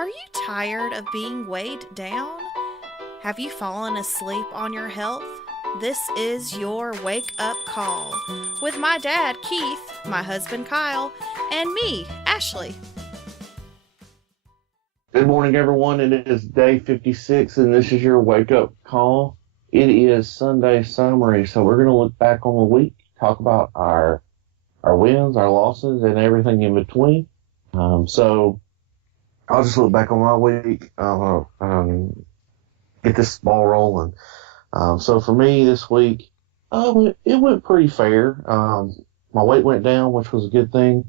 Are you tired of being weighed down? Have you fallen asleep on your health? This is your wake up call with my dad, Keith, my husband, Kyle, and me, Ashley. Good morning, everyone. It is day 56, and this is your wake up call. It is Sunday summary, so we're going to look back on the week, talk about our wins, our losses, and everything in between. So I'll just look back on my week, get this ball rolling. So for me this week, it went pretty fair. My weight went down, which was a good thing.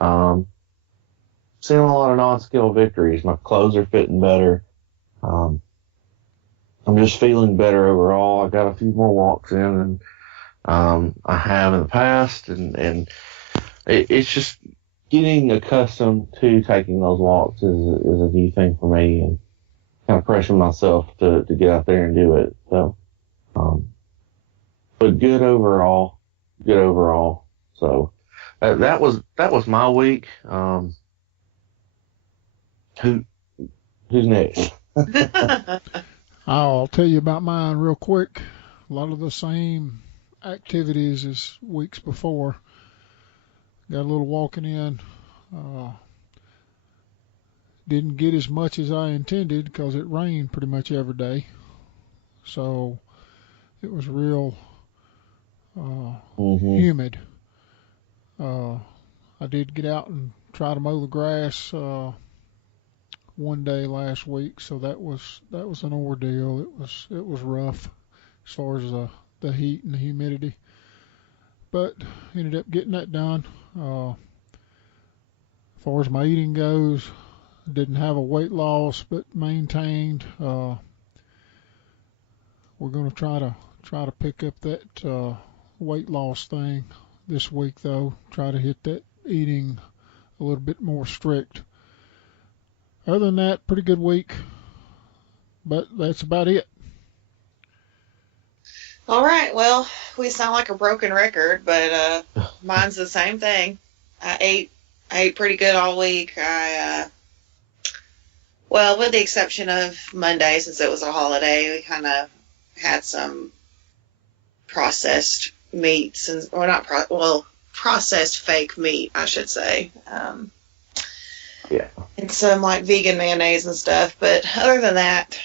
Seeing a lot of non-scale victories. My clothes are fitting better. I'm just feeling better overall. I got a few more walks in than I have in the past, and it's just getting accustomed to taking those walks is a new thing for me, and kind of pressuring myself to get out there and do it. So, but good overall. So that was my week. Who's next? I'll tell you about mine real quick. A lot of the same activities as weeks before. Got a little walking in. Didn't get as much as I intended because it rained pretty much every day. So it was real humid. I did get out and try to mow the grass one day last week, so that was an ordeal. It was rough as far as the heat and the humidity, but ended up getting that done. As far as my eating goes, didn't have a weight loss, but maintained. We're going to try to pick up that weight loss thing this week, though. Try to hit that eating a little bit more strict. Other than that, pretty good week, but that's about it. All right, well, we sound like a broken record, but mine's the same thing. I ate pretty good all week. Well, with the exception of Monday, since it was a holiday, we kind of had some processed meats processed fake meat, I should say. Yeah. And some like vegan mayonnaise and stuff. But other than that,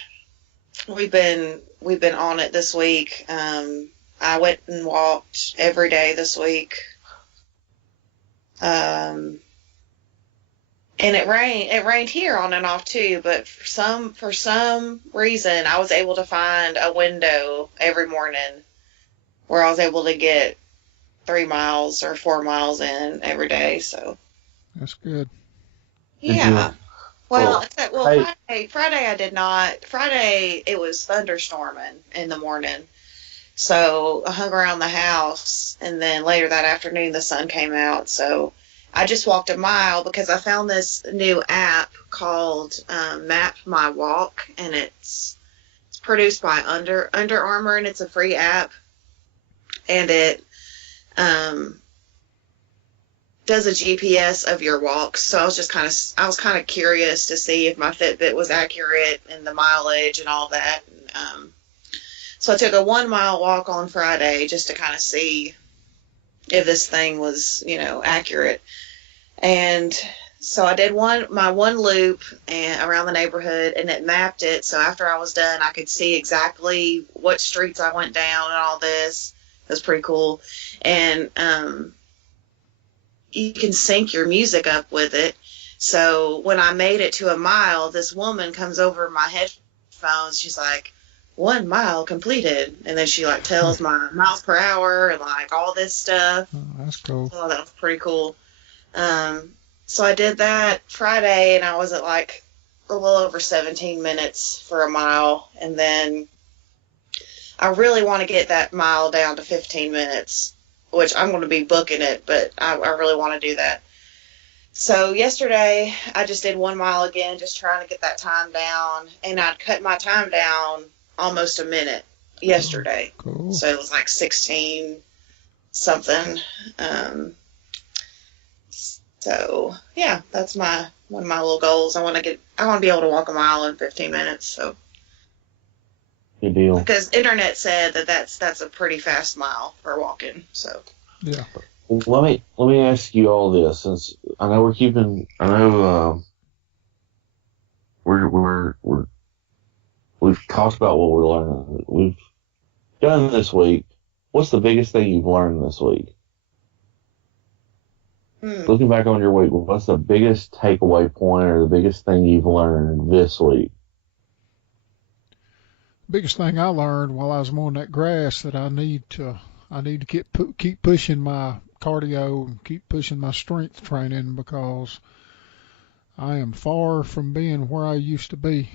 we've been on it this week. I went and walked every day this week. And it rained here on and off too, but for some reason I was able to find a window every morning where I was able to get 3 miles or 4 miles in every day. So that's good. Yeah. Well, Hey. Friday I did not. Friday it was thunderstorming in the morning. So I hung around the house, and then later that afternoon the sun came out. So I just walked a mile because I found this new app called Map My Walk, and it's produced by Under Armour, and it's a free app, and it does a GPS of your walks. So I was kind of curious to see if my Fitbit was accurate and the mileage and all that. So I took a 1 mile walk on Friday just to kind of see if this thing was, accurate. And so I did my one loop and around the neighborhood, and it mapped it. So after I was done, I could see exactly what streets I went down and all this. It was pretty cool. And, you can sync your music up with it. So when I made it to a mile, this woman comes over my headphones. She's like, 1 mile completed. And then she tells my miles per hour and all this stuff. Oh, that's cool. So that was pretty cool. So I did that Friday, and I was at a little over 17 minutes for a mile. And then I really want to get that mile down to 15 minutes. Which I'm going to be booking it, but I really want to do that. So yesterday, I just did 1 mile again, just trying to get that time down, and I'd cut my time down almost a minute yesterday. Oh, cool. So it was 16 something. So So yeah, that's one of my little goals. I want to be able to walk a mile in 15 minutes. So Good deal. because internet said that's a pretty fast mile for walking. So Yeah. Let me ask you all this, since I know we've talked about what we've done this week. What's the biggest thing you've learned this week? Looking back on your week, what's the biggest takeaway point or the biggest thing you've learned this week? Biggest thing I learned while I was mowing that grass that I need to keep pushing my cardio and keep pushing my strength training, because I am far from being where I used to be.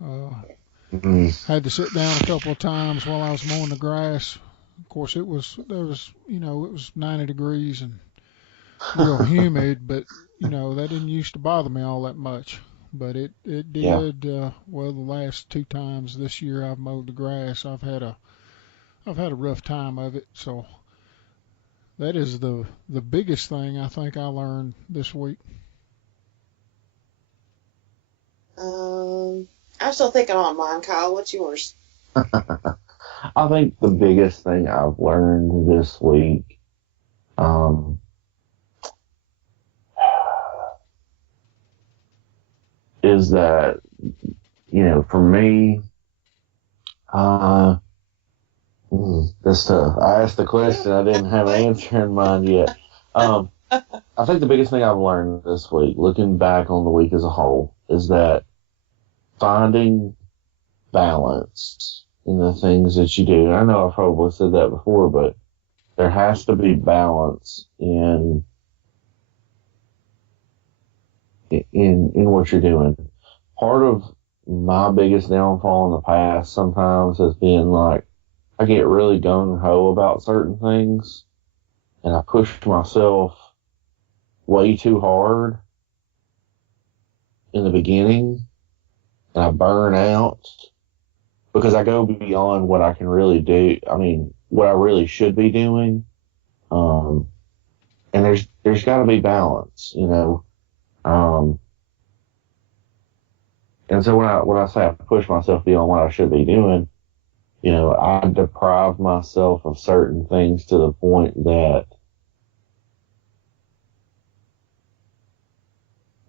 Had to sit down a couple of times while I was mowing the grass. Of course, it was 90 degrees and real humid, but that didn't used to bother me all that much. But it Yeah. did. Well, the last 2 times this year I've mowed the grass, I've had a rough time of it. So that is the biggest thing I think I learned this week. I'm still thinking on mine, Kyle. What's yours? I think the biggest thing I've learned this week, is that, for me, that's tough. I asked the question, I didn't have an answer in mind yet. I think the biggest thing I've learned this week, looking back on the week as a whole, is that finding balance in the things that you do. And I know I've probably said that before, but there has to be balance in what you're doing. Part of my biggest downfall in the past sometimes has been like, I get really gung ho about certain things and I push myself way too hard in the beginning and I burn out because I go beyond what I can really do. I mean, what I really should be doing. And there's got to be balance, and so when I say I push myself beyond what I should be doing, I deprive myself of certain things to the point that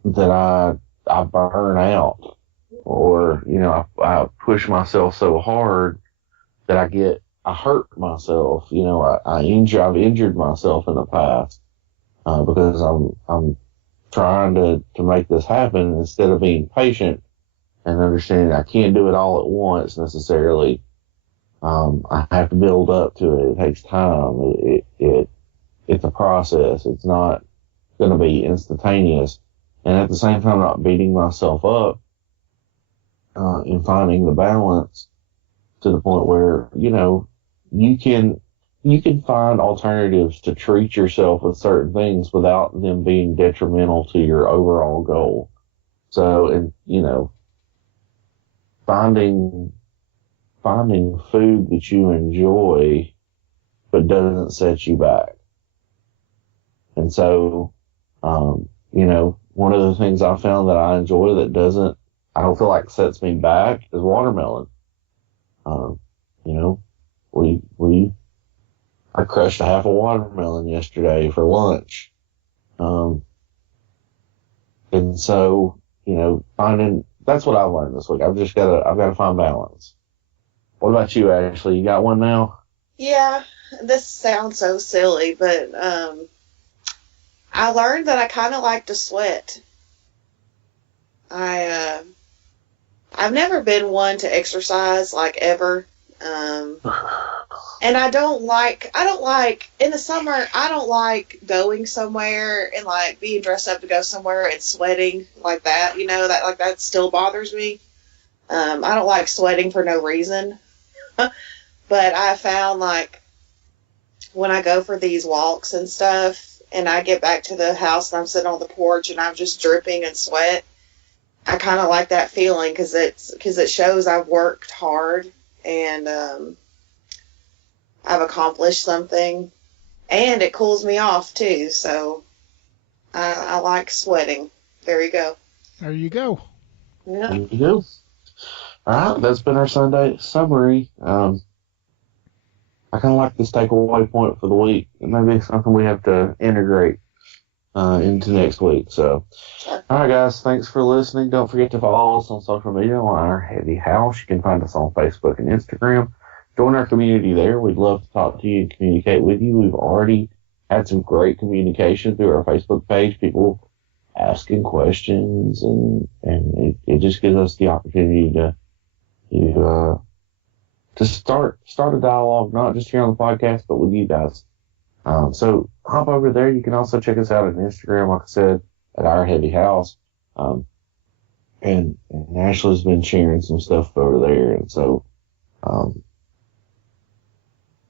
I burn out, or I push myself so hard that I hurt myself. I've injured myself in the past because I'm trying to make this happen instead of being patient and understanding I can't do it all at once necessarily. I have to build up to it. It takes time. It's a process. It's not going to be instantaneous. And at the same time, not beating myself up, in finding the balance to the point where, you can find alternatives to treat yourself with certain things without them being detrimental to your overall goal. So, and, finding food that you enjoy but doesn't set you back. And so, one of the things I found that I enjoy that I don't feel like sets me back is watermelon. Um, you know, I crushed a half a watermelon yesterday for lunch. And so, that's what I've learned this week. I've got to find balance. What about you, Ashley? You got one now? Yeah, this sounds so silly, but I learned that I kind of like to sweat. I've never been one to exercise like ever. And I don't like in the summer, I don't like going somewhere and like being dressed up to go somewhere and sweating like that, that still bothers me. I don't like sweating for no reason. But I found like when I go for these walks and stuff and I get back to the house and I'm sitting on the porch and I'm just dripping in sweat, I kind of like that feeling because it shows I've worked hard and I've accomplished something, and it cools me off too. So I like sweating. There you go. There you go. Yeah. There you go. All right, that's been our Sunday summary. I kind of like this takeaway point for the week. It may be something we have to integrate into next week. So, Sure. all right, guys, thanks for listening. Don't forget to follow us on social media on our Heavy House. You can find us on Facebook and Instagram. Join our community there. We'd love to talk to you and communicate with you. We've already had some great communication through our Facebook page. People asking questions, and it just gives us the opportunity to start a dialogue, not just here on the podcast, but with you guys. So hop over there. You can also check us out on Instagram, like I said, at Our Heavy House. And Ashley's been sharing some stuff over there, and so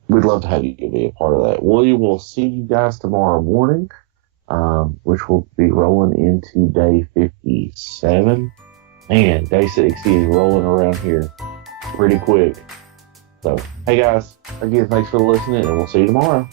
we'd love to have you be a part of that. We will see you guys tomorrow morning, which will be rolling into day 57. Man, day 60 is rolling around here pretty quick. So, hey guys, again, thanks for listening, and we'll see you tomorrow.